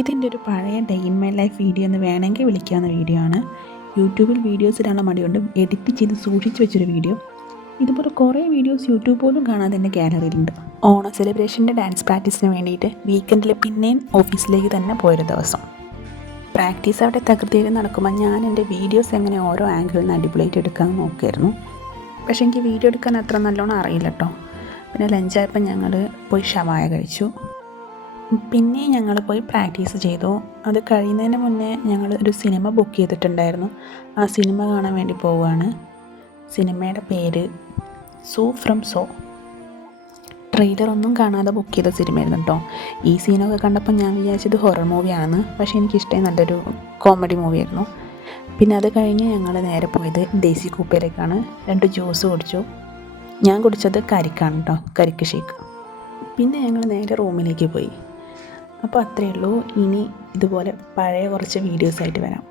ഇതിൻ്റെ ഒരു പഴയ day in my life video എന്ന് വേണമെങ്കിൽ വിളിക്കാവുന്ന വീഡിയോ ആണ്. യൂട്യൂബിൽ വീഡിയോസ് ഇടാനുള്ള മടിയുണ്ട് എഡിറ്റ് ചെയ്ത് സൂക്ഷിച്ച് വെച്ചൊരു വീഡിയോ. ഇതുപോലെ കുറേ വീഡിയോസ് യൂട്യൂബ് പോലും കാണാതെ എൻ്റെ ഗാലറിയിലുണ്ട്. ഓണം സെലിബ്രേഷൻ്റെ ഡാൻസ് പ്രാക്ടീസിന് വേണ്ടിയിട്ട് വീക്കെൻഡിൽ പിന്നെയും ഓഫീസിലേക്ക് തന്നെ പോയൊരു ദിവസം. പ്രാക്ടീസ് അവിടെ തകൃതിയിൽ നടക്കുമ്പോൾ ഞാൻ എൻ്റെ വീഡിയോസ് എങ്ങനെ ഓരോ ആംഗിളിൽ നിന്ന് അടിപൊളിയായിട്ട് എടുക്കാമെന്ന് നോക്കിയായിരുന്നു. പക്ഷേ എനിക്ക് വീഡിയോ എടുക്കാൻ അത്ര നല്ലോണം അറിയില്ല കേട്ടോ. പിന്നെ ലഞ്ചായപ്പോൾ ഞങ്ങൾ പോയി ഷവായ കഴിച്ചു. പിന്നെ ഞങ്ങൾ പോയി പ്രാക്ടീസ് ചെയ്തു. അത് കഴിയുന്നതിന് മുന്നേ ഞങ്ങൾ ഒരു സിനിമ ബുക്ക് ചെയ്തിട്ടുണ്ടായിരുന്നു. ആ സിനിമ കാണാൻ വേണ്ടി പോവുകയാണ്. സിനിമയുടെ പേര് സൂ ഫ്രം സോ. ട്രെയിലറൊന്നും കാണാതെ ബുക്ക് ചെയ്ത സിനിമയായിരുന്നു കേട്ടോ. ഈ സീനൊക്കെ കണ്ടപ്പോൾ ഞാൻ വിചാരിച്ചത് ഹൊറർ മൂവിയാണെന്ന്. പക്ഷേ എനിക്കിഷ്ടമായി, നല്ലൊരു കോമഡി മൂവിയായിരുന്നു. പിന്നെ അത് കഴിഞ്ഞ് ഞങ്ങൾ നേരെ പോയത് ദേസി കൂപ്പയിലേക്കാണ്. 2 ജ്യൂസ് കുടിച്ചു. ഞാൻ കുടിച്ചത് കരിക്കാണ് കേട്ടോ, കരിക്ക് ഷേക്ക്. പിന്നെ ഞങ്ങൾ നേരെ റൂമിലേക്ക് പോയി. അപ്പോൾ അത്രയേ ഉള്ളൂ. ഇനി ഇതുപോലെ പഴയ കുറച്ച് വീഡിയോസായിട്ട് വരാം.